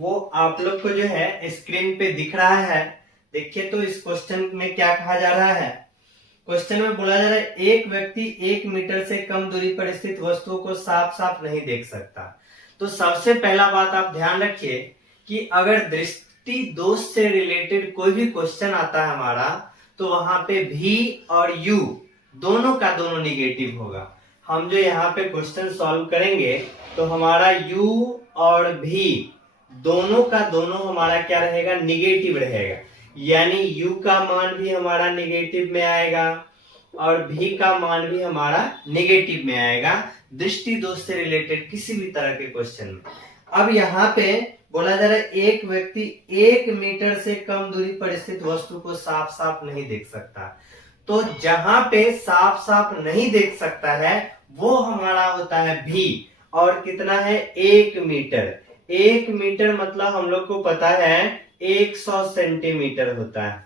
वो आप लोग को जो है स्क्रीन पे दिख रहा है। देखिए तो इस क्वेश्चन में क्या कहा जा रहा है। क्वेश्चन में बोला जा रहा है एक व्यक्ति 1 मीटर से कम दूरी पर स्थित वस्तुओं को साफ साफ नहीं देख सकता। तो सबसे पहला बात आप ध्यान रखिए कि अगर दृष्टि दोष से रिलेटेड कोई भी क्वेश्चन आता है हमारा, तो वहां पे भी और यू दोनों का दोनों निगेटिव होगा। हम जो यहाँ पे क्वेश्चन सॉल्व करेंगे तो हमारा यू और भी दोनों का दोनों हमारा क्या रहेगा, निगेटिव रहेगा। यानी u का मान भी हमारा निगेटिव में आएगा और v का मान भी हमारा निगेटिव में आएगा दृष्टि दोष से रिलेटेड किसी भी तरह के क्वेश्चन में। अब यहाँ पे बोला जा रहा है एक व्यक्ति 1 मीटर से कम दूरी पर स्थित वस्तु को साफ साफ नहीं देख सकता। तो जहां पे साफ साफ नहीं देख सकता है वो हमारा होता है v और कितना है 1 मीटर। 1 मीटर मतलब हम लोग को पता है 100 सेंटीमीटर होता है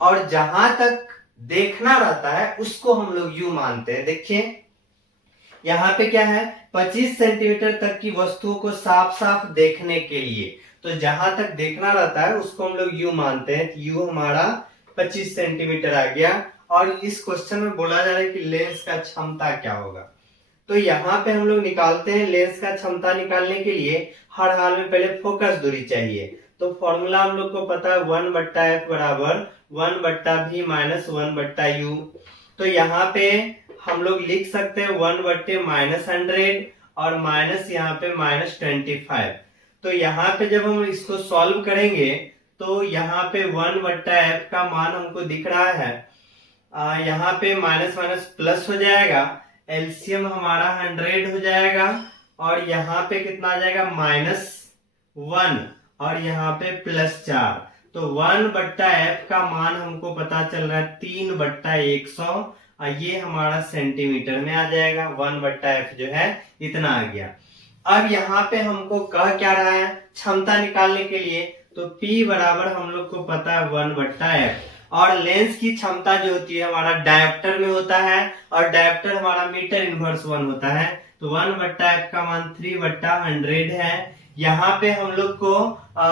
और जहां तक देखना रहता है उसको हम लोग यू मानते हैं। देखिए यहाँ पे क्या है 25 सेंटीमीटर तक की वस्तुओं को साफ साफ देखने के लिए, तो जहां तक देखना रहता है उसको हम लोग यू मानते हैं। यू हमारा 25 सेंटीमीटर आ गया। और इस क्वेश्चन में बोला जा रहा है कि लेंस का क्षमता क्या होगा। तो यहाँ पे हम लोग निकालते हैं लेंस का क्षमता निकालने के लिए हर हाल में पहले फोकस दूरी चाहिए। तो फॉर्मूला हम लोग को पता है 1/f बराबर 1/v माइनस 1/u। तो यहाँ पे हम लोग लिख सकते हैं 1/-100 और माइनस यहाँ पे -25। तो यहाँ पे जब हम इसको सॉल्व करेंगे तो यहाँ पे 1/f का मान हमको दिख रहा है, यहाँ पे माइनस माइनस प्लस हो जाएगा, एलसीएम हमारा 100 हो जाएगा और यहाँ पे कितना आ जाएगा -1 और यहाँ पे +4। तो 1/f का मान हमको पता चल रहा है 3/100 और ये हमारा सेंटीमीटर में आ जाएगा। 1/f जो है इतना आ गया। अब यहाँ पे हमको कह क्या रहा है क्षमता निकालने के लिए, तो P बराबर हम लोग को पता है 1/f और लेंस की क्षमता जो होती है हमारा डायोप्टर में होता है और डायोप्टर हमारा मीटर इनवर्स 1 होता है। तो 1/f का मान 3/100 है। यहाँ पे हम लोग को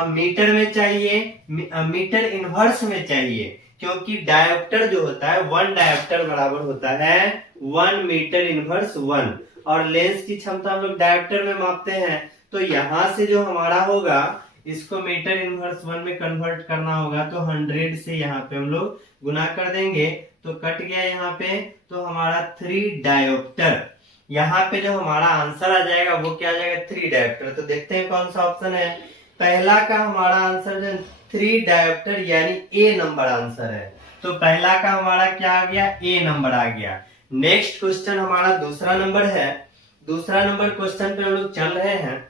मीटर में चाहिए, मीटर इनवर्स में चाहिए, क्योंकि डायोप्टर जो होता है 1 डायोप्टर बराबर होता है 1 मीटर इनवर्स 1 और लेंस की क्षमता हम लोग डायोप्टर में मापते हैं। तो यहाँ से जो हमारा होगा इसको मीटर इनवर्स 1 में कन्वर्ट करना होगा। तो 100 से यहाँ पे हम लोग गुना कर देंगे तो कट गया यहाँ पे, तो हमारा 3 डायोप्टर। यहाँ पे जो हमारा आंसर आ जाएगा वो क्या आ जाएगा 3 डायोप्टर। तो देखते हैं कौन सा ऑप्शन है। पहला का हमारा आंसर जो 3 डायोप्टर यानी ए नंबर आंसर है। तो पहला का हमारा क्या आ गया, ए नंबर आ गया। नेक्स्ट क्वेश्चन हमारा दूसरा नंबर है। दूसरा नंबर क्वेश्चन पे हम लोग चल रहे हैं।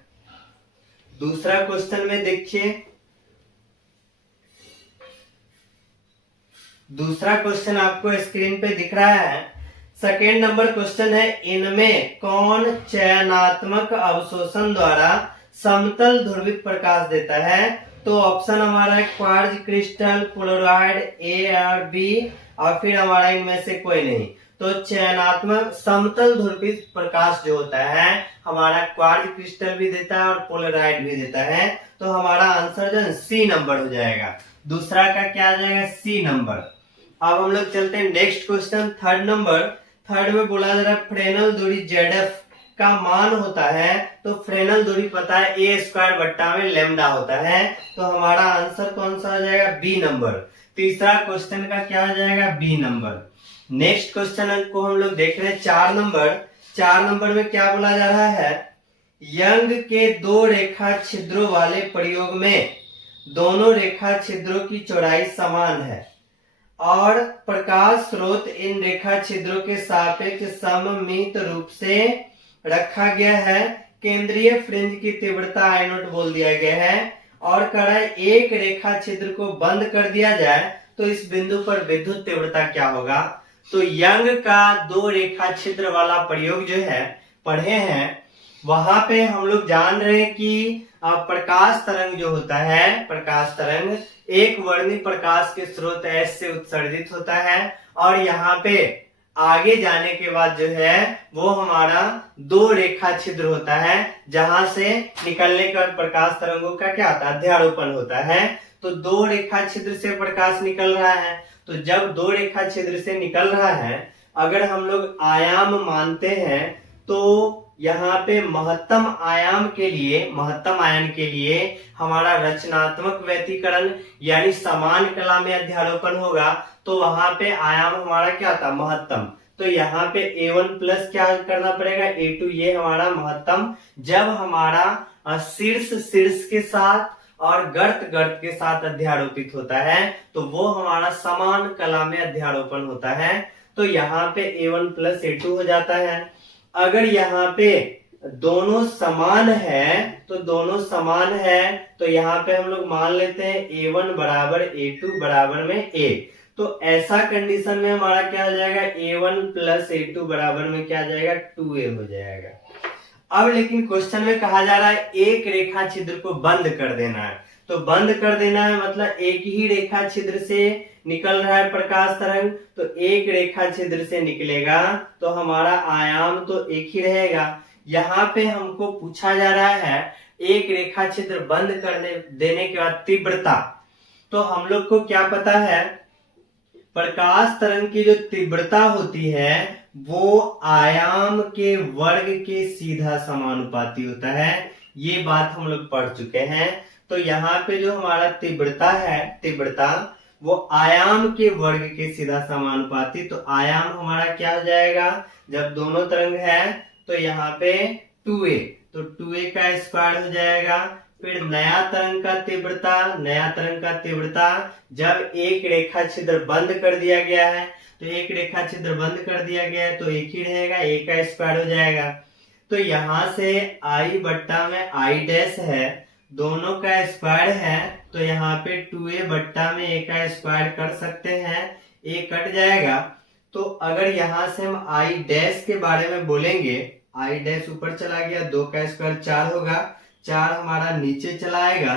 दूसरा क्वेश्चन में देखिए, दूसरा क्वेश्चन आपको स्क्रीन पे दिख रहा है। सेकेंड नंबर क्वेश्चन है इनमें कौन चयनात्मक अवशोषण द्वारा समतल ध्रुवित प्रकाश देता है। तो ऑप्शन हमारा है क्वार्ट्ज क्रिस्टल, पोलराइड, ए और बी और फिर हमारा इनमें से कोई नहीं। तो चयनात्मक समतल ध्रुवित प्रकाश जो होता है हमारा क्वार्ट्ज क्रिस्टल भी देता है और पोलराइड भी देता है। तो हमारा आंसर जो है सी नंबर हो जाएगा। दूसरा का क्या आ जाएगा सी नंबर। अब हम लोग चलते हैं next question third number. Third में बोला जा रहा है फ्रेनल दूरी ZF का मान होता है। तो फ्रेनल दूरी पता है a² में होता है। तो हमारा आंसर कौन सा आ जाएगा बी नंबर। तीसरा क्वेश्चन का क्या आ जाएगा बी नंबर। नेक्स्ट क्वेश्चन को हम लोग देख रहे हैं 4 नंबर। 4 नंबर में क्या बोला जा रहा है, यंग के 2 रेखा छिद्रों वाले प्रयोग में दोनों रेखा छिद्रों की चौड़ाई समान है और प्रकाश स्रोत इन रेखा छिद्रों के सापेक्ष सममित रूप से रखा गया है। केंद्रीय फ्रिंज की तीव्रता I0 बोल दिया गया है और कड़ा एक रेखा छिद्र को बंद कर दिया जाए तो इस बिंदु पर विद्युत तीव्रता क्या होगा। तो यंग का 2 रेखा छिद्र वाला प्रयोग जो है पढ़े हैं, वहां पे हम लोग जान रहे हैं कि प्रकाश तरंग जो होता है, प्रकाश तरंग एक वर्णी प्रकाश के स्रोत S से उत्सर्जित होता है और यहाँ पे आगे जाने के बाद जो है वो हमारा दो रेखा छिद्र होता है, जहां से निकलने के बाद प्रकाश तरंगों का क्या होता है, अध्यारोपण होता है। तो दो रेखा छिद्र से प्रकाश निकल रहा है, तो जब दो रेखा छिद्र से निकल रहा है, अगर हम लोग आयाम मानते हैं तो यहाँ पे महत्तम आयाम के लिए, महत्तम आयन के लिए हमारा रचनात्मक व्यतिकरण यानी समान कला में अध्यारोपण होगा, तो वहां पे आयाम हमारा क्या था, महत्तम। तो यहाँ पे A1 प्लस क्या करना पड़ेगा, A2, ये हमारा महत्तम। जब हमारा शीर्ष शीर्ष के साथ और गर्त गर्त के साथ अध्यारोपित होता है, तो वो हमारा समान कला में अध्यारोपण होता है। तो यहाँ पे A1 प्लस A2 हो जाता है। अगर यहाँ पे दोनों समान है, तो दोनों समान है, तो यहाँ पे हम लोग मान लेते हैं A1 बराबर A2 बराबर में A। तो ऐसा कंडीशन में हमारा क्या हो जाएगा, A1 प्लस A2 बराबर में क्या आ जाएगा, 2A हो जाएगा। अब लेकिन क्वेश्चन में कहा जा रहा है एक रेखा छिद्र को बंद कर देना है। तो बंद कर देना है मतलब एक ही रेखा छिद्र से निकल रहा है प्रकाश तरंग, तो एक रेखा छिद्र से निकलेगा तो हमारा आयाम तो एक ही रहेगा। यहाँ पे हमको पूछा जा रहा है एक रेखा छिद्र बंद करने देने के बाद तीव्रता। तो हम लोग को क्या पता है, प्रकाश तरंग की जो तीव्रता होती है वो आयाम के वर्ग के सीधा समानुपाती होता है। ये बात हम लोग पढ़ चुके हैं। तो यहाँ पे जो हमारा तीव्रता है, तीव्रता वो आयाम के वर्ग के सीधा समानुपाती। तो आयाम हमारा क्या हो जाएगा, जब दोनों तरंग है तो यहाँ पे 2A, तो 2A का स्क्वायर हो जाएगा। फिर नया तरंग का तीव्रता, नया तरंग का तीव्रता जब एक रेखा छिद्र बंद कर दिया गया है, तो एक रेखा छिद्र बंद कर दिया गया है तो एक ही रहेगा, A का स्क्वायर हो जाएगा। तो यहां से I बट्टा में I डैश है, दोनों का स्क्वायर है, तो यहाँ पे 2A बट्टा में A का स्क्वायर कर सकते हैं, A कट जाएगा। तो अगर यहां से हम I डैश के बारे में बोलेंगे, I डैश ऊपर चला गया, 2 का स्क्वायर 4 होगा, 4 हमारा नीचे चला आएगा,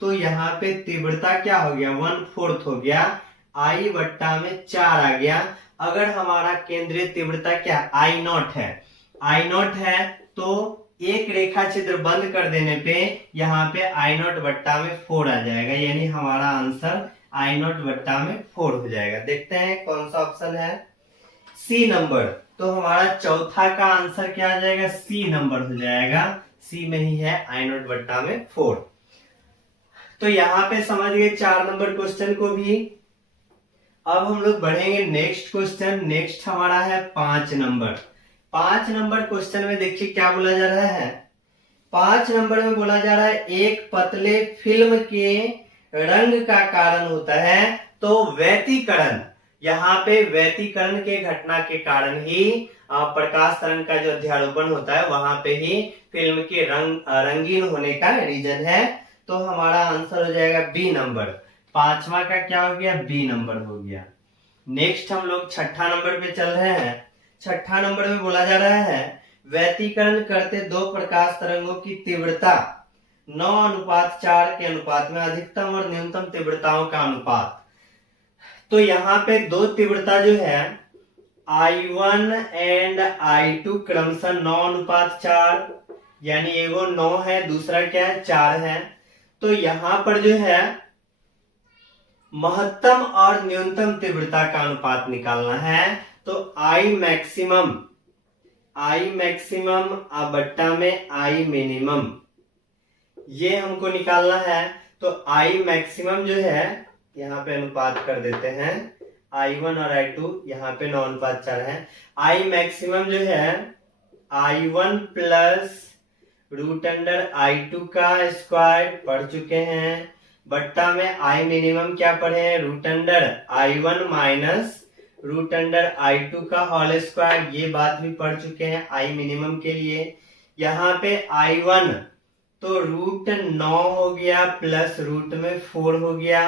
तो यहाँ पे तीव्रता क्या हो गया, 1/4 हो गया, I बट्टा में 4 आ गया। अगर हमारा केंद्रीय तीव्रता क्या I0 है, I0 है, तो एक रेखा छिद्र बंद कर देने पे यहाँ पे I0 बट्टा में 4 आ जाएगा, यानी हमारा आंसर I0 बट्टा में 4 हो जाएगा। देखते हैं कौन सा ऑप्शन है, C नंबर। तो हमारा चौथा का आंसर क्या आ जाएगा, C नंबर हो जाएगा, C में ही है I0 बट्टा में 4। तो यहाँ पे समझ गए 4 नंबर क्वेश्चन को भी। अब हम लोग बढ़ेंगे नेक्स्ट क्वेश्चन। नेक्स्ट हमारा है 5 नंबर। 5 नंबर क्वेश्चन में देखिए क्या बोला जा रहा है। 5 नंबर में बोला जा रहा है एक पतले फिल्म के रंग का कारण होता है तो व्यतिकरण, यहाँ पे व्यतिकरण के घटना के कारण ही प्रकाश तरंग का जो अध्यारोपण होता है वहां पे ही फिल्म के रंगीन होने का रीजन है। तो हमारा आंसर हो जाएगा बी नंबर। 5वां का क्या हो गया, बी नंबर हो गया। नेक्स्ट हम लोग 6ठा नंबर पे चल रहे हैं। 6ठा नंबर में बोला जा रहा है व्यतिकरण करते दो प्रकाश तरंगों की तीव्रता 9:4 के अनुपात में अधिकतम और न्यूनतम तीव्रताओं का अनुपात। तो यहाँ पे दो तीव्रता जो है I1 एंड I2 क्रमशः 9:4, यानी एगो 9 है, दूसरा क्या है 4 है। तो यहाँ पर जो है महत्तम और न्यूनतम तीव्रता का अनुपात निकालना है। तो I मैक्सिमम बट्टा में I मिनिमम, ये हमको निकालना है। तो I मैक्सिमम जो है यहाँ पे अनुपात कर देते हैं, I1 और I2 यहाँ पे 9:4 है। I मैक्सिमम जो है I1 प्लस √I2 का स्क्वायर पढ़ चुके हैं, बट्टा में I मिनिमम क्या पढ़े हैं, √I1 माइनस √I2 का होल स्क्वायर, ये बात भी पढ़ चुके हैं I मिनिमम के लिए। यहाँ पे I1 तो √9 हो गया प्लस रूट में 4 हो गया,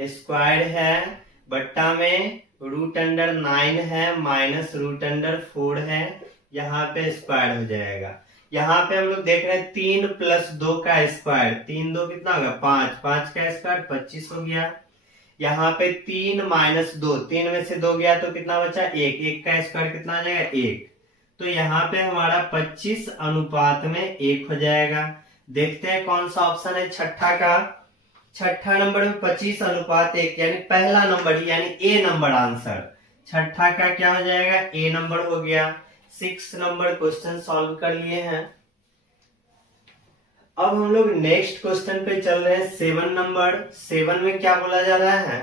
स्क्वायर है, बट्टा में √9 है माइनस √4 है, यहाँ पे स्क्वायर हो जाएगा। यहाँ पे हम लोग देख रहे हैं 3 + 2 का स्क्वायर, 3 2 कितना होगा 5, 5 का स्क्वायर 25 हो गया। यहाँ पे 3 - 2, 3 में से 2 गया तो कितना बचा? 1, 1 का स्क्वायर कितना आ जाएगा? 1। तो यहाँ पे हमारा 25:1 हो जाएगा। देखते हैं कौन सा ऑप्शन है छठा का। छठा नंबर में 25:1 यानी पहला नंबर यानी ए नंबर आंसर। छठा का क्या हो जाएगा? ए नंबर हो गया। 6 नंबर क्वेश्चन सॉल्व कर लिए हैं। अब हम लोग नेक्स्ट क्वेश्चन पे चल रहे हैं 7 नंबर। 7 में क्या बोला जा रहा है?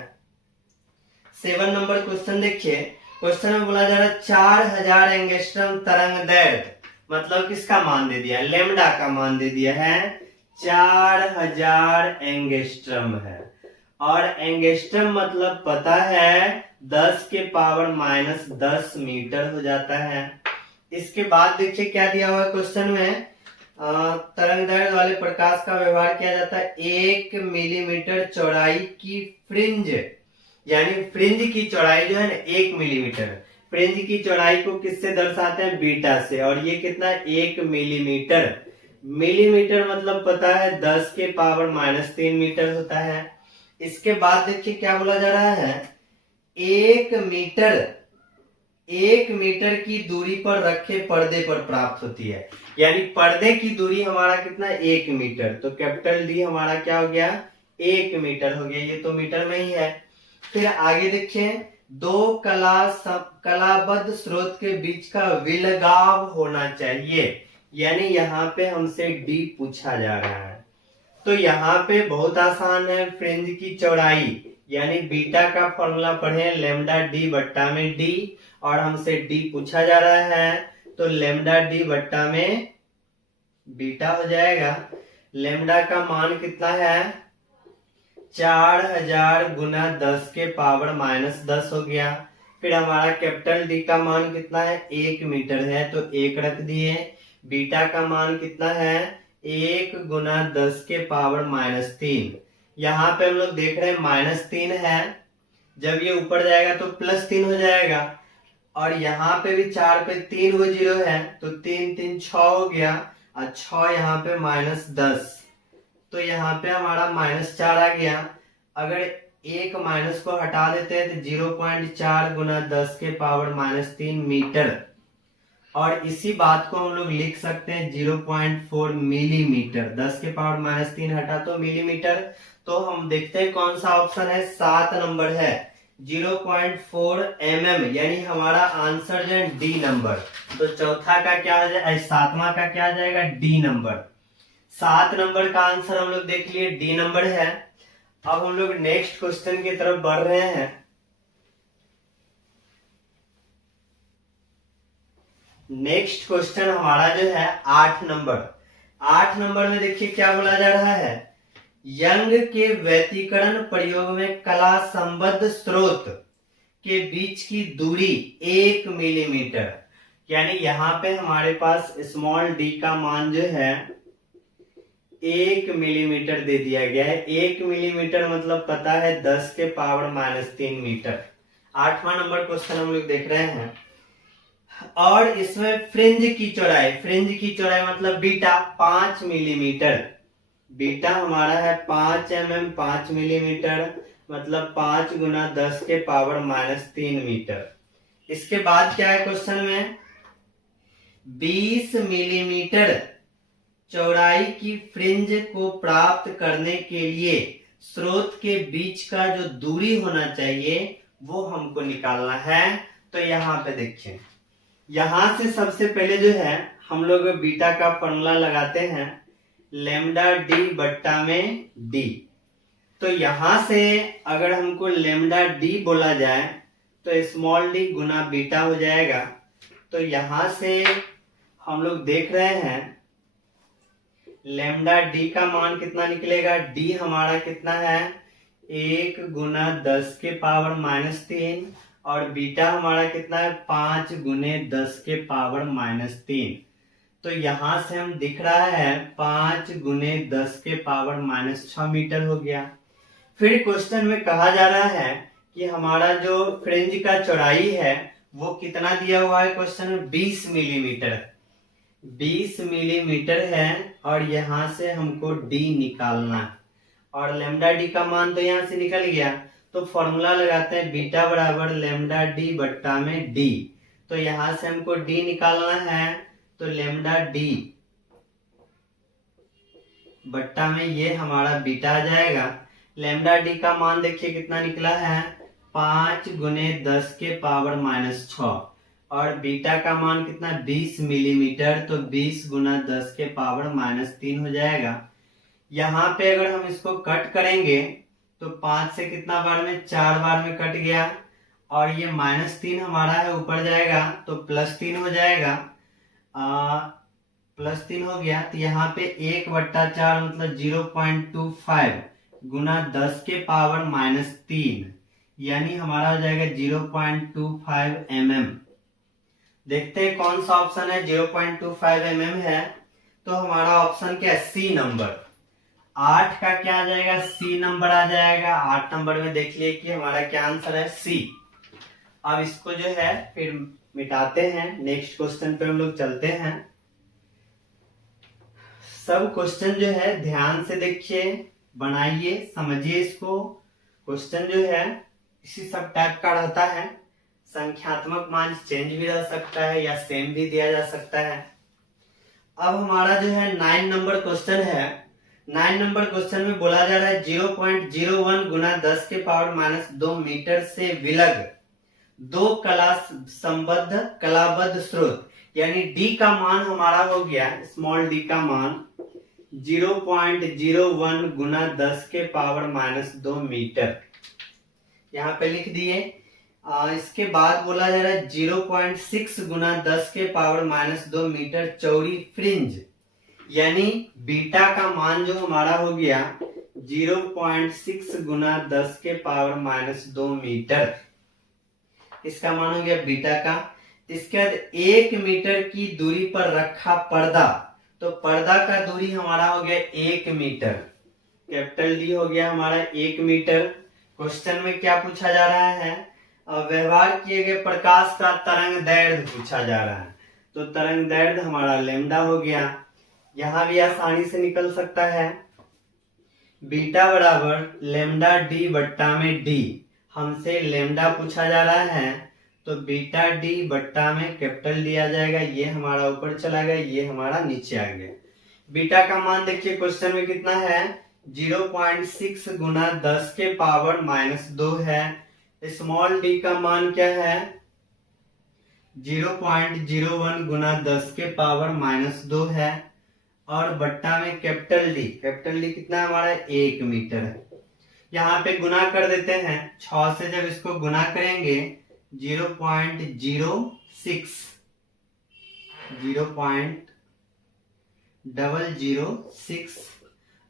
7 नंबर क्वेश्चन देखिए। क्वेश्चन में बोला जा रहा है 4000 एंगस्ट्रम तरंग दैर्ध्य, मतलब किसका मान दे दिया? लेमडा का मान दे दिया है। 4000 एंगस्ट्रम है और एंगस्ट्रम मतलब पता है 10 के पावर -10 मीटर हो जाता है। इसके बाद देखिए क्या दिया हुआ है क्वेश्चन में। तरंग दैर्ध्य वाले प्रकाश का व्यवहार किया जाता है 1 मिलीमीटर चौड़ाई की फ्रिंज, यानी फ्रिंज की चौड़ाई जो है ना 1 मिलीमीटर। फ्रिंज की चौड़ाई को किससे दर्शाते हैं? बीटा से। और ये कितना? 1 मिलीमीटर। मिलीमीटर मतलब पता है 10 के पावर -3 मीटर होता है। इसके बाद देखिए क्या बोला जा रहा है, 1 मीटर की दूरी पर रखे पर्दे पर प्राप्त होती है, यानी पर्दे की दूरी हमारा कितना? 1 मीटर। तो कैपिटल डी हमारा क्या हो गया? 1 मीटर हो गया। ये तो मीटर में ही है। फिर आगे देखिए, 2 कलाबद्ध स्रोत के बीच का विलगाव होना चाहिए, यानी यहाँ पे हमसे डी पूछा जा रहा है। तो यहाँ पे बहुत आसान है। फ्रिंज की चौड़ाई यानी बीटा का फॉर्मूला पढ़े, लेमडा डी बट्टा में डी, और हमसे डी पूछा जा रहा है तो लेमडा डी बट्टा में बीटा हो जाएगा। लेमडा का मान कितना है? 4000 गुना 10 के पावर -10 हो गया। फिर हमारा कैपिटल डी का मान कितना है? 1 मीटर है तो 1 रख दिए। बीटा का मान कितना है? 1 गुना 10 के पावर -3। यहाँ पे हम लोग देख रहे हैं -3 है, जब ये ऊपर जाएगा तो +3 हो जाएगा। और यहाँ पे भी 4 पे 3 गो 0 है तो 3 3 6 हो गया, और 6 यहाँ पे -10 तो यहाँ पे हमारा -4 आ गया। अगर एक माइनस को हटा देते हैं तो 0.4 गुना 10 के पावर -3 मीटर, और इसी बात को हम लोग लिख सकते हैं 0.4 मिलीमीटर। 10 के पावर -3 हटा तो मिलीमीटर। तो हम देखते हैं कौन सा ऑप्शन है। 7 नंबर है 0.4 mm, यानी हमारा आंसर जो है डी नंबर। तो चौथा का क्या हो जाएगा? 7वां का क्या आ जाएगा? D number. 7 नंबर का आंसर हम लोग देख लिए डी नंबर है। अब हम लोग नेक्स्ट क्वेश्चन की तरफ बढ़ रहे हैं। नेक्स्ट क्वेश्चन हमारा जो है 8 नंबर। 8 नंबर में देखिए क्या बोला जा रहा है, यंग के व्यतिकरण प्रयोग में कला संबद्ध स्रोत के बीच की दूरी 1 मिलीमीटर, यानी यहाँ पे हमारे पास स्मॉल डी का मान जो है 1 मिलीमीटर दे दिया गया है। 1 मिलीमीटर मतलब पता है 10 के पावर -3 मीटर। 8वां नंबर क्वेश्चन हम लोग देख रहे हैं। और इसमें फ्रिंज की चौड़ाई मतलब बीटा 5 मिलीमीटर। बीटा हमारा है 5 mm 5 मिलीमीटर, मतलब 5 गुना 10 के पावर -3 मीटर। इसके बाद क्या है क्वेश्चन में, 20 मिलीमीटर चौड़ाई की फ्रिंज को प्राप्त करने के लिए स्रोत के बीच का जो दूरी होना चाहिए वो हमको निकालना है। तो यहाँ पे देखिए, यहां से सबसे पहले जो है हम लोग बीटा का फॉर्मूला लगाते हैं, लेमडा डी बट्टा में डी। तो यहां से अगर हमको लेमडा डी बोला जाए तो स्मॉल डी गुना बीटा हो जाएगा। तो यहां से हम लोग देख रहे हैं लेमडा डी का मान कितना निकलेगा, डी हमारा कितना है 1 गुना 10 के पावर -3, और बीटा हमारा कितना है 5 गुने 10 के पावर -3। तो यहां से हम दिख रहा है 5 गुने 10 के पावर -6 मीटर हो गया। फिर क्वेश्चन में कहा जा रहा है कि हमारा जो फ्रिंज का चौड़ाई है वो कितना दिया हुआ है क्वेश्चन में, 20 मिलीमीटर। 20 मिलीमीटर है और यहां से हमको डी निकालना, और लेमडा डी का मान तो यहां से निकल गया। तो फॉर्मूला लगाते हैं बीटा बराबर लेमडा डी बट्टा में डी। तो यहां से हमको डी निकालना है, तो लेमडा डी बट्टा में ये हमारा बीटा आ जाएगा। लेमडा डी का मान देखिए कितना निकला है, 5 गुने 10 के पावर -6, और बीटा का मान कितना 20 मिलीमीटर, तो 20 गुना 10 के पावर -3 हो जाएगा। यहाँ पे अगर हम इसको कट करेंगे तो 5 से कितना बार में, 4 बार में कट गया, और ये -3 हमारा है ऊपर जाएगा तो +3 हो जाएगा। +3 हो गया, तो यहाँ पे 1/4 मतलब 0.25 गुना 10 के पावर -3, यानी हमारा हो जाएगा 0.25 mm। देखते हैं कौन सा ऑप्शन है 0.25 mm है। तो हमारा ऑप्शन क्या है, सी नंबर। 8 का क्या आ जाएगा, सी नंबर आ जाएगा। 8 नंबर में देख लिए कि हमारा क्या आंसर है, सी। अब इसको जो है फिर मिटाते हैं, नेक्स्ट क्वेश्चन पे हम लोग चलते हैं। सब क्वेश्चन जो है ध्यान से देखिए, बनाइए, समझिए इसको। क्वेश्चन जो है इसी सब टाइप का रहता है, संख्यात्मक मान चेंज भी रह सकता है या सेम भी दिया जा सकता है। अब हमारा जो है 9 नंबर क्वेश्चन है। 9 नंबर क्वेश्चन में बोला जा रहा है 0.01 गुना 10 के पावर -2 मीटर से विलग 2 कलाबद्ध स्रोत, यानी डी का मान हमारा हो गया, स्मॉल डी का मान 0.01 गुना 10 के पावर -2 मीटर, यहाँ पे लिख दिए। इसके बाद बोला जा रहा है 0.6 गुना 10 के पावर -2 मीटर चौड़ी फ्रिंज, यानी बीटा का मान जो हमारा हो गया 0.6 गुना 10 के पावर -2 मीटर, इसका मान हो गया बीटा का। इसके बाद 1 मीटर की दूरी पर रखा पर्दा, तो पर्दा का दूरी हमारा हो गया 1 मीटर, कैपिटल डी हो गया हमारा 1 मीटर। क्वेश्चन में क्या पूछा जा रहा है, व्यवहार किए गए प्रकाश का तरंग दैर्ध्य पूछा जा रहा है, तो तरंग दैर्ध्य हमारा लेमडा हो गया। यहां भी आसानी से निकल सकता है, बीटा बराबर लेमडा डी बट्टा में डी, हमसे लेमडा पूछा जा रहा है, तो बीटा डी बट्टा में कैपिटल डी आ जाएगा, ये हमारा ऊपर चला गया, ये हमारा नीचे आ गया। बीटा का मान देखिए क्वेश्चन में कितना है, 0.6 गुना 10 के पावर -2 है। स्मॉल डी का मान क्या है, 0.01 गुना 10 के पावर -2 है, और बट्टा में कैपिटल डी कितना हमारा 1 मीटर है। यहाँ पे गुना कर देते हैं, 6 से जब इसको गुना करेंगे 0.006,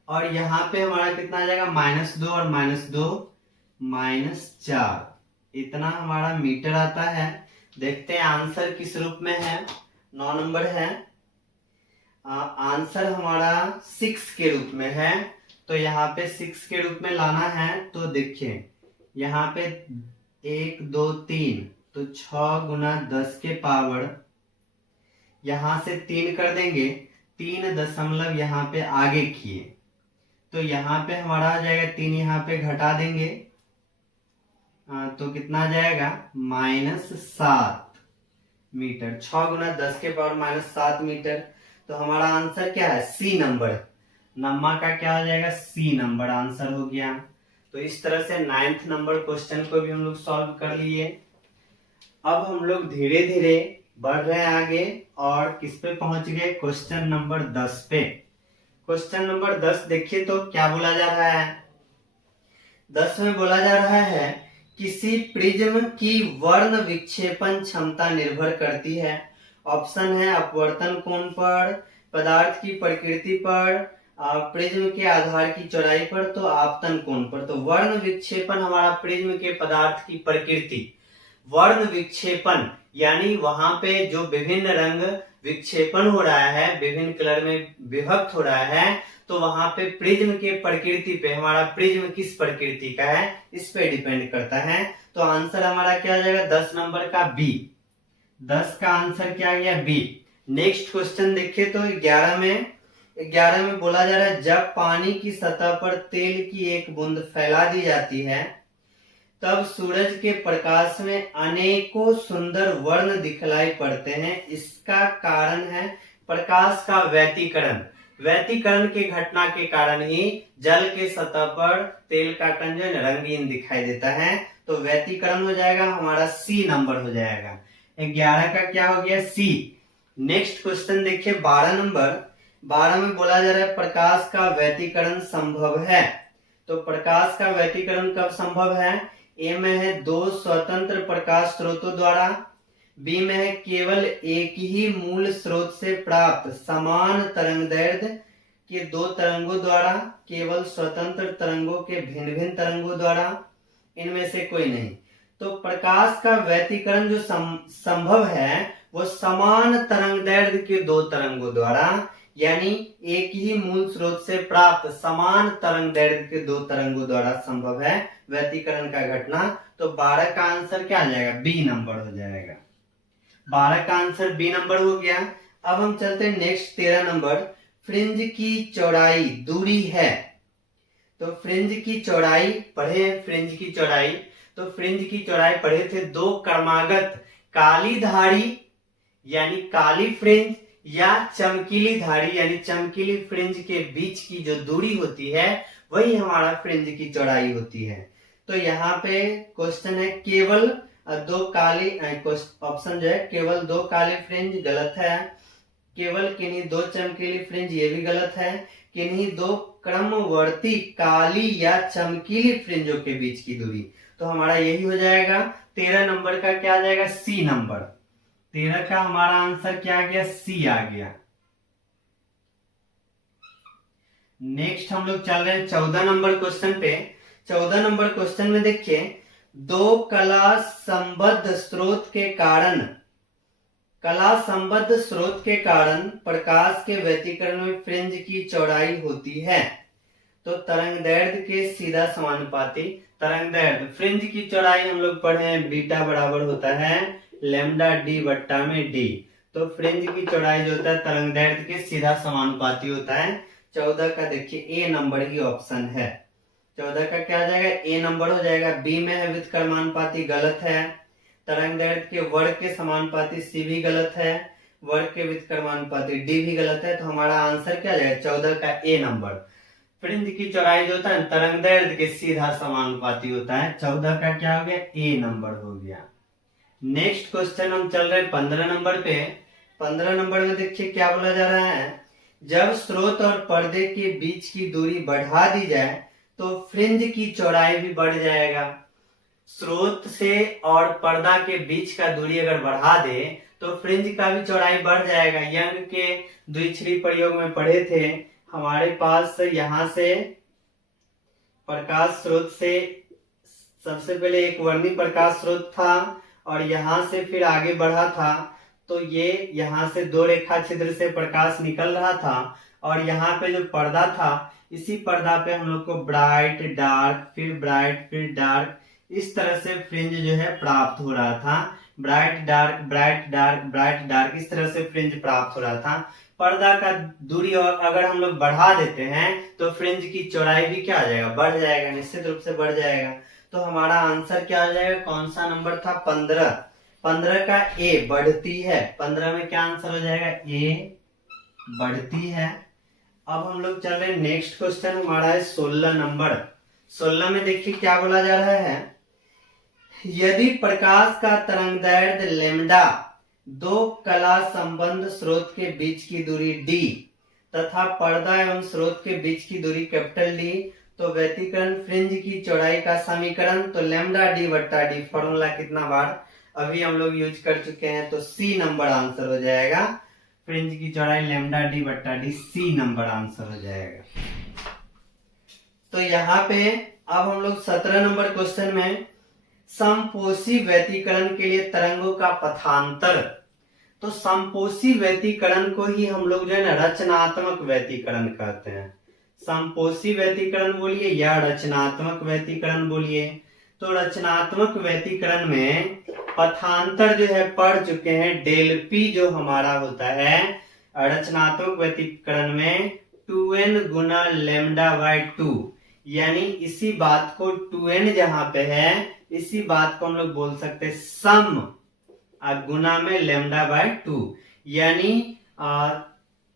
और यहाँ पे हमारा कितना आ जाएगा, -2 और -2 -4, इतना हमारा मीटर आता है। देखते हैं आंसर किस रूप में है, 9 नंबर है। आंसर हमारा 6 के रूप में है, तो यहाँ पे 6 के रूप में लाना है, तो देखिए यहाँ पे 1 2 3, तो 6 गुना 10 के पावर, यहां से 3 कर देंगे, 3 दशमलव यहाँ पे आगे किए, तो यहाँ पे हमारा आ जाएगा 3, यहाँ पे घटा देंगे, तो कितना आ जाएगा, -7 मीटर। 6 गुना 10 के पावर -7 मीटर, तो हमारा आंसर क्या है, सी नंबर। नम्मा का क्या हो जाएगा, सी नंबर आंसर हो गया। तो इस तरह से 9th नंबर क्वेश्चन को भी हम लोग सॉल्व कर लिए। अब हम लोग धीरे धीरे बढ़ रहे हैं आगे, और किस पे पहुंच गए, क्वेश्चन नंबर 10 पे। क्वेश्चन नंबर 10 देखिए तो क्या बोला जा रहा है, 10 में बोला जा रहा है किसी प्रिज्म की वर्ण विक्षेपण क्षमता निर्भर करती है। ऑप्शन है अपवर्तन कोण पर, पदार्थ की प्रकृति पर, प्रिज्म के आधार की चौड़ाई पर, तो आपतन कोण पर। तो वर्ण विक्षेपण हमारा प्रिज्म के पदार्थ की प्रकृति, वर्ण विक्षेपण यानी वहां पे जो विभिन्न रंग विक्षेपण हो रहा है, विभिन्न कलर में विभक्त हो रहा है, तो वहां पे प्रिज्म के प्रकृति पे, हमारा प्रिज्म किस प्रकृति का है इस पे डिपेंड करता है। तो आंसर हमारा क्या आ जाएगा, 10 नंबर का बी। 10 का आंसर क्या आ गया, बी। नेक्स्ट क्वेश्चन देखिए तो 11 में बोला जा रहा है जब पानी की सतह पर तेल की एक बूंद फैला दी जाती है, तब सूरज के प्रकाश में अनेकों सुंदर वर्ण दिखलाई पड़ते हैं। इसका कारण है प्रकाश का व्यतिकरण। व्यतिकरण की घटना के कारण ही जल के सतह पर तेल का कण जो है रंगीन दिखाई देता है। तो व्यतिकरण हो जाएगा हमारा सी नंबर हो जाएगा। 11 का क्या हो गया सी। नेक्स्ट क्वेश्चन देखिए 12 नंबर। 12 में बोला जा रहा है प्रकाश का व्यतिकरण संभव है। तो प्रकाश का व्यतिकरण कब संभव है? ए में है 2 स्वतंत्र प्रकाश स्रोतों द्वारा, बी में है केवल एक ही मूल स्रोत से प्राप्त समान तरंगदैर्घ्य के 2 तरंगों द्वारा, केवल स्वतंत्र तरंगों के भिन्न भिन्न तरंगों द्वारा, इनमें से कोई नहीं। तो प्रकाश का व्यतिकरण जो संभव है वो समान तरंगदैर्घ्य के 2 तरंगों द्वारा, यानी एक ही मूल स्रोत से प्राप्त समान तरंगदैर्घ्य के 2 तरंगों द्वारा संभव है व्यतिकरण का घटना। तो 12 का आंसर क्या आ जाएगा? बी नंबर हो जाएगा। 12 का आंसर बी नंबर हो गया। अब हम चलते हैं नेक्स्ट 13 नंबर। फ्रिंज की चौड़ाई दूरी है। तो फ्रिंज की चौड़ाई पढ़े, फ्रिंज की चौड़ाई, तो फ्रिंज की चौड़ाई पढ़े थे 2 क्रमागत काली धारी यानी काली फ्रिंज या चमकीली धारी यानी चमकीली फ्रिंज के बीच की जो दूरी होती है वही हमारा फ्रिंज की चौड़ाई होती है। तो यहाँ पे क्वेश्चन है केवल 2 काली, ऑप्शन जो है केवल 2 काली फ्रिंज गलत है, केवल किन्हीं 2 चमकीली फ्रिंज ये भी गलत है, किन्हीं 2 क्रमवर्ती काली या चमकीली फ्रिंजों के बीच की दूरी। तो हमारा यही हो जाएगा 13 नंबर का क्या आ जाएगा? सी नंबर। 13 का हमारा आंसर क्या आ गया? सी आ गया। नेक्स्ट हम लोग चल रहे हैं 14 नंबर क्वेश्चन पे। 14 नंबर क्वेश्चन में देखिए 2 कला संबद्ध स्रोत के कारण प्रकाश के व्यतिकरण में फ्रिंज की चौड़ाई होती है। तो तरंगदैर्घ्य के सीधा समानुपाती तरंगदैर्घ्य, फ्रिंज की चौड़ाई हम लोग पढ़े हैं बीटा बराबर होता है लैम्डा डी बट्टा में डी। तो फ्रिंज की चौड़ाई जो होता है तरंगदैर्घ्य के सीधा समानुपाती होता है। 14 का देखिए ए नंबर ही ऑप्शन है। 14 का क्या आ जाएगा? ए नंबर हो जाएगा। बी में है व्युत्क्रमानुपाती गलत है, तरंगदैर्घ्य के वर्ग के समानुपाती सी भी गलत है, वर्ग के व्युत्क्रमानुपाती डी भी गलत है। तो हमारा आंसर क्या आ जाएगा? 14 का ए नंबर। फ्रिंज की चौड़ाई जो होता है तरंगदैर्घ्य के सीधा समानुपाती होता है। 14 का क्या हो गया? ए नंबर हो गया। नेक्स्ट क्वेश्चन हम चल रहे हैं 15 नंबर पे। 15 नंबर में देखिए क्या बोला जा रहा है, जब स्रोत और पर्दे के बीच की दूरी बढ़ा दी जाए तो फ्रिंज की चौड़ाई भी बढ़ जाएगा। स्रोत से और पर्दा के बीच का दूरी अगर बढ़ा दे तो फ्रिंज का भी चौड़ाई बढ़ जाएगा। यंग के द्विच्छ्री प्रयोग में पढ़े थे, हमारे पास यहाँ से प्रकाश स्रोत से सबसे पहले एक वर्णी प्रकाश स्रोत था और यहाँ से फिर आगे बढ़ा था। तो ये यहाँ से 2 रेखा छिद्र से प्रकाश निकल रहा था और यहाँ पे जो पर्दा था इसी पर्दा पे हम लोग को ब्राइट डार्क फिर ब्राइट फिर डार्क इस तरह से फ्रिंज जो है प्राप्त हो रहा था। Bright dark bright dark bright dark इस तरह से फ्रिंज प्राप्त हो रहा था। पर्दा का दूरी और अगर हम लोग बढ़ा देते हैं तो फ्रिंज की चौड़ाई भी क्या आ जाएगा? बढ़ जाएगा, निश्चित रूप से बढ़ जाएगा। तो हमारा आंसर क्या आ जाएगा? कौन सा नंबर था? 15। 15 का ए बढ़ती है। 15 में क्या आंसर हो जाएगा? ए बढ़ती है। अब हम लोग चल रहे हैं नेक्स्ट क्वेश्चन हमारा है 16 नंबर। 16 में देखिए क्या बोला जा रहा है, यदि प्रकाश का तरंगदैर्घ्य लैम्डा 2 कला संबंध स्रोत के बीच की दूरी डी तथा पर्दा एवं स्रोत के बीच की दूरी कैपिटल डी, तो व्यतिकरण फ्रिंज की चौड़ाई का समीकरण तो लैम्डा डी बट्टा डी फॉर्मूला कितना बार अभी हम लोग यूज कर चुके हैं। तो सी नंबर आंसर हो जाएगा। फ्रिंज की चौड़ाई लैम्डा डी बट्टा डी, सी नंबर आंसर हो जाएगा। तो यहाँ पे अब हम लोग 17 नंबर क्वेश्चन में समपोषी व्यतिकरण के लिए तरंगों का पथांतर। तो समपोषी व्यतिकरण को ही हम लोग जो है ना रचनात्मक व्यतिकरण कहते हैं। समपोषी व्यतिकरण बोलिए या रचनात्मक व्यतिकरण बोलिए। तो रचनात्मक व्यतिकरण में पथांतर जो है पढ़ चुके हैं। डेल पी जो हमारा होता है रचनात्मक व्यतिकरण में 2n गुना लैम्डा बाय 2, यानी इसी बात को 2n जहां पे है इसी बात को हम लोग बोल सकते हैं सम गुना में लैम्डा बाय 2, यानी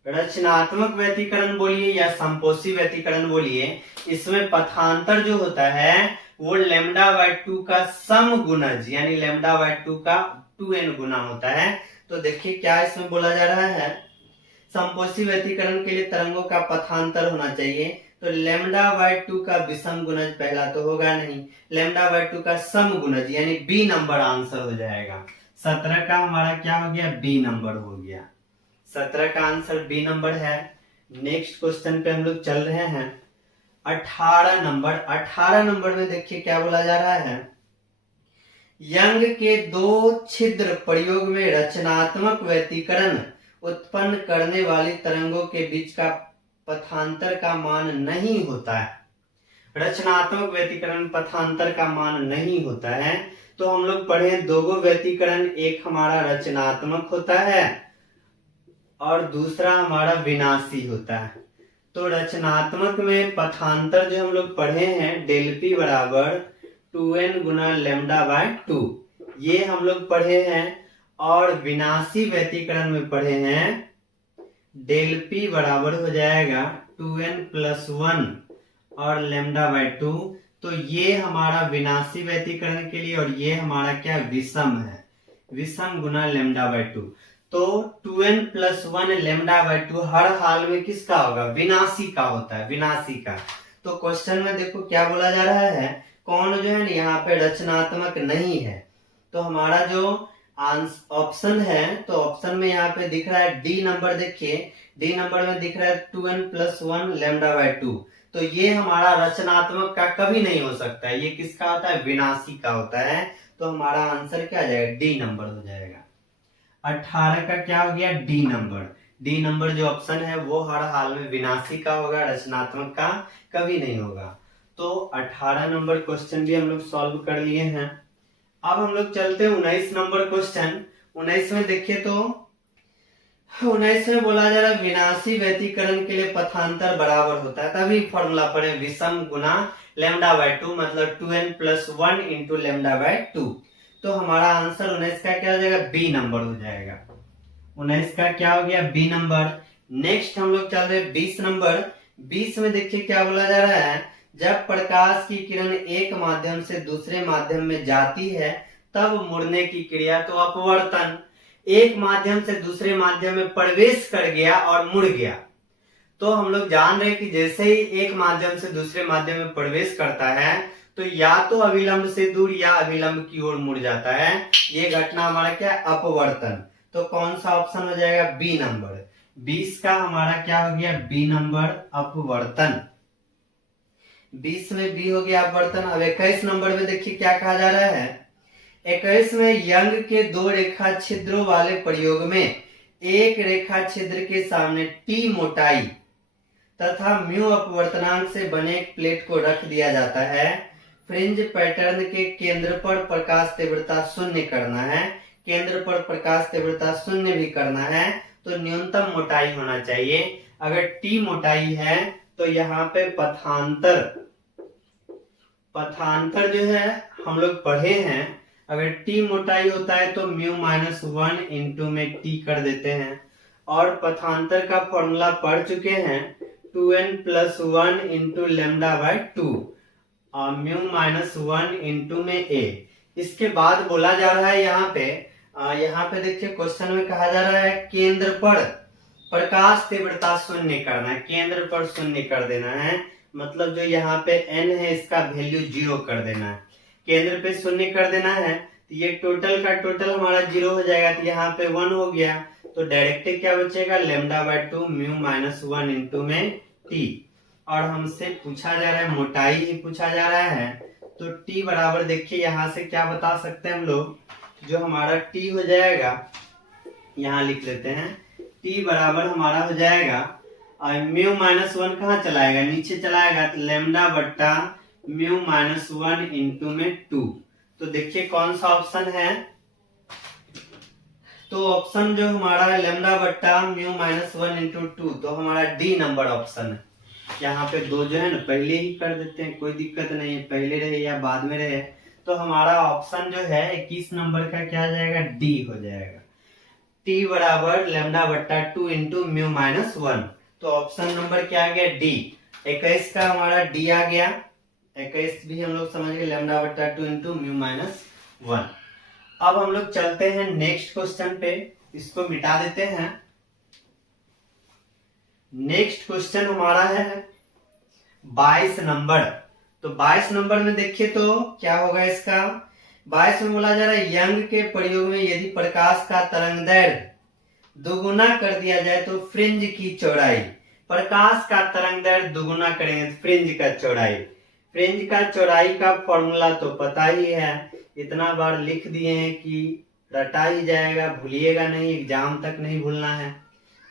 रचनात्मक व्यतिकरण बोलिए या संपोषी व्यतिकरण बोलिए, इसमें पथांतर जो होता है वो लैम्डा बाय 2 का सम गुणज यानी लैम्डा बाय 2 का 2n गुना होता है। तो देखिए क्या इसमें बोला जा रहा है, संपोषी व्यतिकरण के लिए तरंगों का पथांतर होना चाहिए, तो लैम्डा बाय 2 का विषम गुणज पहला तो होगा नहीं, लैम्डा बाय 2 का सम गुणज यानी बी नंबर आंसर हो जाएगा। 17 का हमारा क्या हो गया, बी नंबर हो गया। 17 का आंसर बी नंबर है। नेक्स्ट क्वेश्चन पे हम लोग चल रहे हैं 18 नंबर। 18 नंबर में देखिए क्या बोला जा रहा है, यंग के दो छिद्र प्रयोग में रचनात्मक व्यतिकरण उत्पन्न करने वाली तरंगों के बीच का पथांतर का मान नहीं होता है। रचनात्मक व्यतिकरण पथांतर का मान नहीं होता है, तो हम लोग पढ़े दो व्यतिकरण, एक हमारा रचनात्मक होता है और दूसरा हमारा विनाशी होता है। तो रचनात्मक में पथांतर जो हम लोग पढ़े हैं डेल पी बराबर 2n गुना लैम्डा बाय 2, ये हम लोग पढ़े हैं। और विनाशी व्यतिकरण में पढ़े हैं डेल पी बराबर हो जाएगा 2n प्लस 1 और लैम्डा बाय 2। तो ये हमारा विनाशी व्यतिकरण के लिए, और ये हमारा क्या विषम है, विषम गुना लैम्डा बाय 2। तो 2n प्लस 1 लैम्डा बाय 2 हर हाल में किसका होगा, विनाशी का होता है, विनाशी का। तो क्वेश्चन में देखो क्या बोला जा रहा है, कौन जो है ना यहाँ पे रचनात्मक नहीं है। तो हमारा जो ऑप्शन है, तो ऑप्शन में यहाँ पे दिख रहा है डी नंबर, देखिए डी नंबर में दिख रहा है 2n प्लस 1 लैम्डा बाय 2। तो ये हमारा रचनात्मक का कभी नहीं हो सकता है, ये किसका होता है, विनाशी का होता है। तो हमारा आंसर क्या आ जाएगा, डी नंबर हो जाएगा। 18 का क्या हो गया, डी नंबर। डी नंबर जो ऑप्शन है वो हर हाल में विनाशी का होगा, रचनात्मक का कभी नहीं होगा। तो 18 नंबर क्वेश्चन भी हम लोग सॉल्व कर लिए हैं। अब हम लोग चलते हैं 19 नंबर क्वेश्चन। 19 में देखिए तो 19 में बोला जा रहा है विनाशी व्यतिकरण के लिए पथांतर बराबर होता है, तभी फॉर्मूला पढ़े विषम गुना लैम्डा बाय 2, मतलब 2n plus 1 into lambda by 2। तो हमारा आंसर 19 का क्या हो जाएगा, बी नंबर हो जाएगा। 19 का क्या हो गया, बी नंबर। नेक्स्ट हम लोग चल रहे 20 नंबर। 20 में देखिए क्या बोला जा रहा है, जब प्रकाश की किरण एक माध्यम से दूसरे माध्यम में जाती है तब मुड़ने की क्रिया, तो अपवर्तन, एक माध्यम से दूसरे माध्यम में प्रवेश कर गया और मुड़ गया। तो हम लोग जान रहे हैं कि जैसे ही एक माध्यम से दूसरे माध्यम में प्रवेश करता है तो या तो अभिलंब से दूर या अभिलंब की ओर मुड़ जाता है, ये घटना हमारा क्या है, अपवर्तन। तो कौन सा ऑप्शन हो जाएगा, बी नंबर। 20 का हमारा क्या हो गया, बी नंबर, अपवर्तन। 20 में बी हो गया अपवर्तन। अब 21 नंबर में देखिए क्या कहा जा रहा है, 21 में यंग के दो रेखा छिद्रों वाले प्रयोग में एक रेखा छिद्र के सामने टी मोटाई तथा म्यू अपवर्तनांक से बने एक प्लेट को रख दिया जाता है। फ्रिंज पैटर्न के केंद्र पर प्रकाश तीव्रता शून्य करना है, केंद्र पर प्रकाश तीव्रता शून्य भी करना है, तो न्यूनतम मोटाई होना चाहिए। अगर टी मोटाई है तो यहाँ पे पथांतर जो है हम लोग पढ़े हैं, अगर टी मोटाई होता है तो म्यू माइनस 1 इंटू में टी कर देते हैं। और पथांतर का फॉर्मूला पढ़ चुके हैं 2n plus 1 into lambda by 2 और म्यू माइनस 1 इंटू में ए। इसके बाद बोला जा रहा है यहाँ पे देखिए क्वेश्चन में कहा जा रहा है केंद्र पर प्रकाश तीव्रता शून्य करना है, केंद्र पर शून्य कर देना है, मतलब जो यहाँ पे n है इसका वैल्यू 0 कर देना है, केंद्र पे शून्य कर देना है। तो ये टोटल का टोटल हमारा 0 हो जाएगा, तो यहाँ पे 1 हो गया, तो डायरेक्ट क्या बचेगा, lambda by 2 mu minus 1 into में टी। और हमसे पूछा जा रहा है मोटाई ही पूछा जा रहा है, तो टी बराबर देखिए यहाँ से क्या बता सकते हैं हम लोग, जो हमारा टी हो जाएगा यहाँ लिख लेते हैं, टी बराबर हमारा हो जाएगा और म्यू माइनस 1 कहाँ चलाएगा, नीचे चलाएगा, तो लैम्डा बट्टा म्यू माइनस 1 इंटू में 2। तो देखिए कौन सा ऑप्शन है, तो ऑप्शन जो हमारा है लैम्डा बट्टा म्यू माइनस 1 इंटू 2, तो हमारा डी नंबर ऑप्शन है। यहाँ पे दो जो है ना पहले ही कर देते हैं, कोई दिक्कत नहीं है, पहले रहे या बाद में रहे, तो हमारा ऑप्शन जो है 21 नंबर का क्या आ जाएगा, डी हो जाएगा। टी बराबर लैम्डा बट्टा 2 इंटू म्यू माइनस 1। तो ऑप्शन नंबर क्या आ गया, डी। 21 का हमारा डी आ गया। 21 भी हम लोग समझ गए, लैम्डा बट्टा 2 इंटू म्यू माइनस 1। अब हम लोग चलते हैं नेक्स्ट क्वेश्चन पे, इसको मिटा देते हैं। नेक्स्ट क्वेश्चन हमारा है 22 नंबर। तो 22 नंबर में देखिए तो क्या होगा इसका। 22 में बोला जा रहा है यंग के प्रयोग में यदि प्रकाश का तरंगदैर्घ्य दोगुना कर दिया जाए तो फ्रिंज की चौड़ाई। प्रकाश का तरंगदैर्घ्य दोगुना करेंगे तो फ्रिंज का चौड़ाई। फ्रिंज का चौड़ाई का फॉर्मूला तो पता ही है, इतना बार लिख दिए हैं कि रटा ही जाएगा, भूलिएगा नहीं, एग्जाम तक नहीं भूलना है,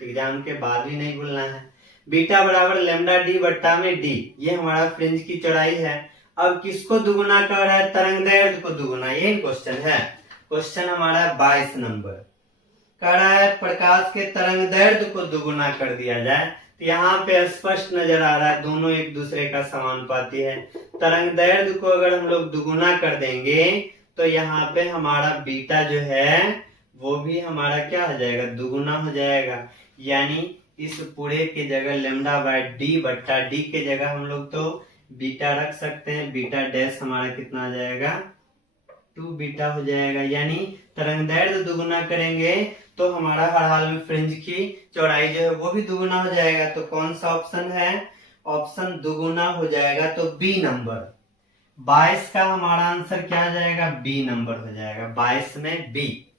एग्जाम के बाद भी नहीं भूलना है। बीटा बराबर लैम्डा डी बट्टा में डी, ये हमारा फ्रिंज की चौड़ाई है। अब किसको दुगुना कर रहा है, तरंगदैर्घ्य को दुगुना, यही क्वेश्चन है। क्वेश्चन हमारा 22 नंबर कह रहा है प्रकाश के तरंगदैर्घ्य को दुगुना कर दिया जाए। तो यहाँ पे स्पष्ट नजर आ रहा है दोनों एक दूसरे का समानुपाती है। तरंगदैर्घ्य को अगर हम लोग दुगुना कर देंगे तो यहाँ पे हमारा बीटा जो है वो भी हमारा क्या हो जाएगा, दुगुना हो जाएगा। यानी इस पूरे के जगह लैम्डा बाय डी बट्टा डी के जगह हम लोग तो बीटा रख सकते हैं। बीटा डैश हमारा कितना आ जाएगा, 2 बीटा हो जाएगा। यानी तरंगदैर्घ्य दुगुना करेंगे तो हमारा हर हाल में फ्रिंज की चौड़ाई जो है वो भी दुगुना हो जाएगा। तो कौन सा ऑप्शन है, ऑप्शन दुगुना हो जाएगा। तो बी नंबर 22 का हमारा आंसर क्या आ जाएगा, बी नंबर हो जाएगा। 22 में बी।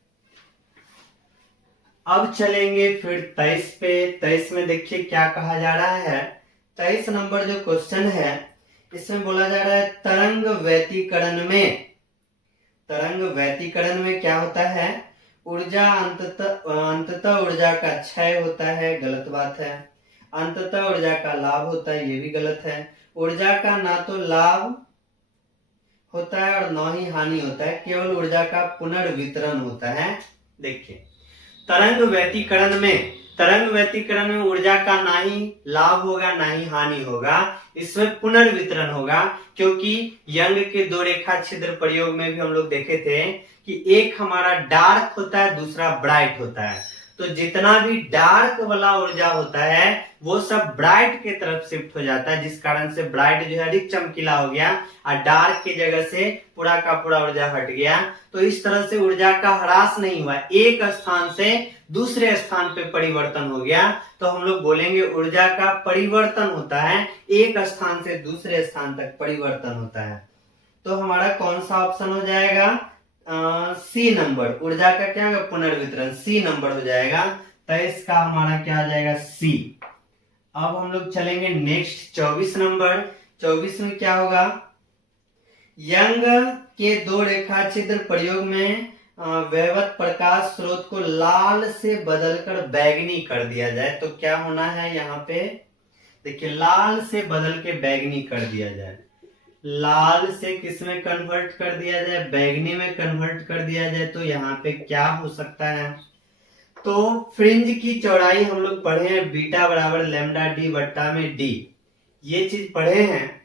अब चलेंगे फिर 23 पे। 23 में देखिए क्या कहा जा रहा है। 23 नंबर जो क्वेश्चन है इसमें बोला जा रहा है तरंग व्यतिकरण में क्या होता है, ऊर्जा अंततः ऊर्जा का क्षय होता है, गलत बात है। अंततः ऊर्जा का लाभ होता है, ये भी गलत है। ऊर्जा का ना तो लाभ होता है और ना ही हानि होता है, केवल ऊर्जा का पुनर्वितरण होता है। देखिए तरंग व्यतिकरण में ऊर्जा का ना ही लाभ होगा ना ही हानि होगा, इसमें पुनर्वितरण होगा। क्योंकि यंग के दो रेखा छिद्र प्रयोग में भी हम लोग देखे थे कि एक हमारा डार्क होता है, दूसरा ब्राइट होता है। तो जितना भी डार्क वाला ऊर्जा होता है वो सब ब्राइट के तरफ शिफ्ट हो जाता है, जिस कारण से ब्राइट जो है अधिक चमकीला हो गया और डार्क के जगह से पूरा का पूरा ऊर्जा हट गया। तो इस तरह से ऊर्जा का ह्रास नहीं हुआ, एक स्थान से दूसरे स्थान पे परिवर्तन हो गया। तो हम लोग बोलेंगे ऊर्जा का परिवर्तन होता है, एक स्थान से दूसरे स्थान तक परिवर्तन होता है। तो हमारा कौन सा ऑप्शन हो जाएगा, सी नंबर। ऊर्जा का क्या होगा, पुनर्वितरण, सी नंबर हो जाएगा। तो इसका हमारा क्या आ जाएगा, सी। अब हम लोग चलेंगे नेक्स्ट 24 नंबर। 24 में क्या होगा, यंग के दो रेखा छिद्र प्रयोग में वैवत प्रकाश स्रोत को लाल से बदलकर बैगनी कर दिया जाए तो क्या होना है। यहाँ पे देखिए लाल से बदल के बैगनी कर दिया जाए, लाल से किस में कन्वर्ट कर दिया जाए, बैगनी में कन्वर्ट कर दिया जाए। तो यहाँ पे क्या हो सकता है, तो फ्रिंज की चौड़ाई हम लोग पढ़े हैं बीटा बराबर लैम्डा डी बट्टा में डी, ये चीज पढ़े हैं।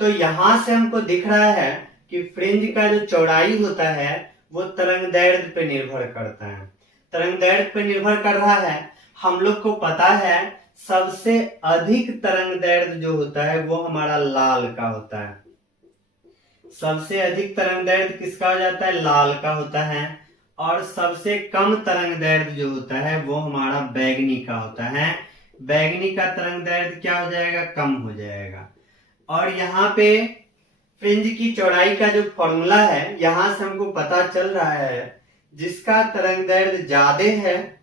तो यहां से हमको दिख रहा है कि फ्रिंज का जो चौड़ाई होता है वो तरंगदैर्घ्य पे निर्भर करता है, तरंगदैर्घ्य पे निर्भर कर रहा है। हम लोग को पता है सबसे अधिक तरंगदैर्घ्य जो होता है वो हमारा लाल का होता है। सबसे अधिक तरंगदैर्घ्य किसका हो जाता है, लाल का होता है। और सबसे कम तरंगदैर्घ्य जो होता है वो हमारा बैगनी का होता है। बैगनी का तरंगदैर्घ्य क्या हो जाएगा, कम हो जाएगा। और यहाँ पे फ्रिंज की चौड़ाई का जो फॉर्मूला है, यहां से हमको पता चल रहा है जिसका तरंगदैर्घ्य ज्यादा है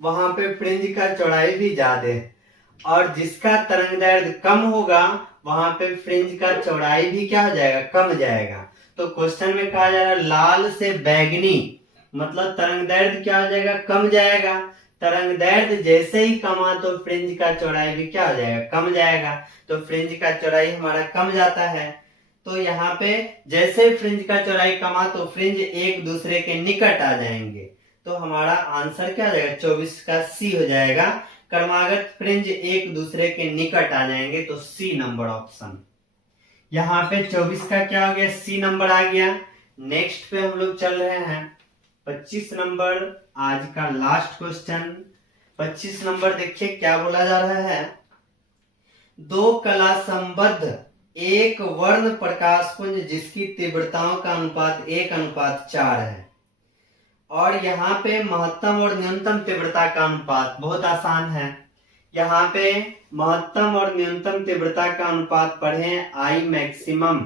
वहां पे फ्रिंज का चौड़ाई भी ज्यादा है, और जिसका तरंगदैर्घ्य कम होगा वहां पे फ्रिंज का चौड़ाई भी क्या हो जाएगा, कम जाएगा। तो क्वेश्चन में कहा जा रहा है लाल से बैगनी, मतलब तरंगदैर्घ्य क्या हो जाएगा, कम जाएगा। तरंगदैर्घ्य जैसे ही कमा तो फ्रिंज का चौड़ाई भी क्या हो जाएगा, कम जाएगा। तो फ्रिंज का चौड़ाई हमारा कम जाता है। तो यहाँ पे जैसे फ्रिंज का चौड़ाई कमा तो फ्रिंज एक दूसरे के निकट आ जाएंगे। तो हमारा आंसर क्या हो जाएगा, 24 का सी हो जाएगा। क्रमागत फ्रिंज एक दूसरे के निकट आ जाएंगे तो सी नंबर ऑप्शन। यहाँ पे 24 का क्या हो गया, सी नंबर आ गया। नेक्स्ट पे हम लोग चल रहे हैं 25 नंबर, आज का लास्ट क्वेश्चन। 25 नंबर देखिए क्या बोला जा रहा है, दो कला संबद्ध एक वर्ण प्रकाश पुंज जिसकी तीव्रताओं का अनुपात 1:4 है, और यहाँ पे महत्तम और न्यूनतम तीव्रता का अनुपात बहुत आसान है। यहाँ पे महत्तम और न्यूनतम तीव्रता का अनुपात पढ़े आई मैक्सिमम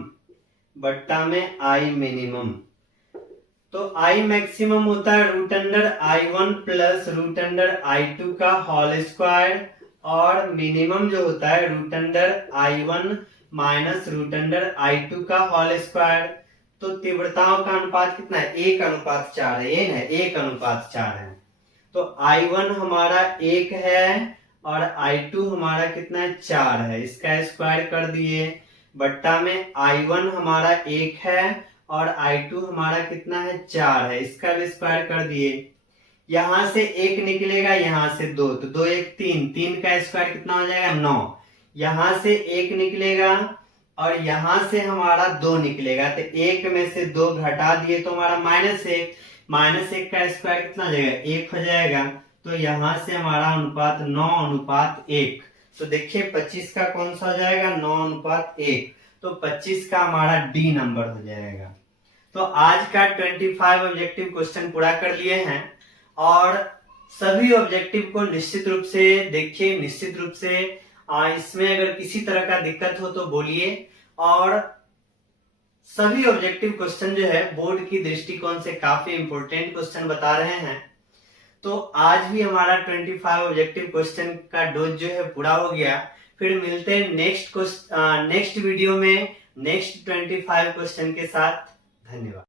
बट्टा में आई मिनिमम। तो आई मैक्सिमम होता है √i1 प्लस √i2 का होल स्क्वायर, और मिनिमम जो होता है √i1 माइनस √i2 का होल स्क्वायर। तो तीव्रताओं का अनुपात कितना है, 1:4 है, ये ना 1:4 है। तो I1 हमारा 1 है और I2 हमारा कितना है, 4 है, इसका स्क्वायर कर दिए, बट्टा में I1 हमारा 1 है और I2 हमारा कितना है, 4 है, इसका भी स्क्वायर कर दिए। यहां से 1 निकलेगा, यहां से 2, तो 2 1 3, 3 का स्क्वायर कितना हो जाएगा, 9। यहां से 1 निकलेगा और यहां से हमारा 2 निकलेगा, तो 1 में से 2 घटा दिए तो हमारा -1, -1 का स्क्वायर कितना हो जाएगा, 1 हो जाएगा। तो यहां से हमारा अनुपात 9:1। तो देखिए 25 का कौन सा हो जाएगा, 9:1। तो 25 का हमारा डी नंबर हो जाएगा। तो आज का 25 ऑब्जेक्टिव क्वेश्चन पूरा कर लिए हैं, और सभी ऑब्जेक्टिव को निश्चित रूप से देखिए, निश्चित रूप से इसमें अगर किसी तरह का दिक्कत हो तो बोलिए। और सभी ऑब्जेक्टिव क्वेश्चन जो है बोर्ड की दृष्टिकोण से काफी इंपॉर्टेंट क्वेश्चन बता रहे हैं। तो आज भी हमारा 25 ऑब्जेक्टिव क्वेश्चन का डोज जो है पूरा हो गया। फिर मिलते हैं नेक्स्ट वीडियो में नेक्स्ट 25 क्वेश्चन के साथ। धन्यवाद।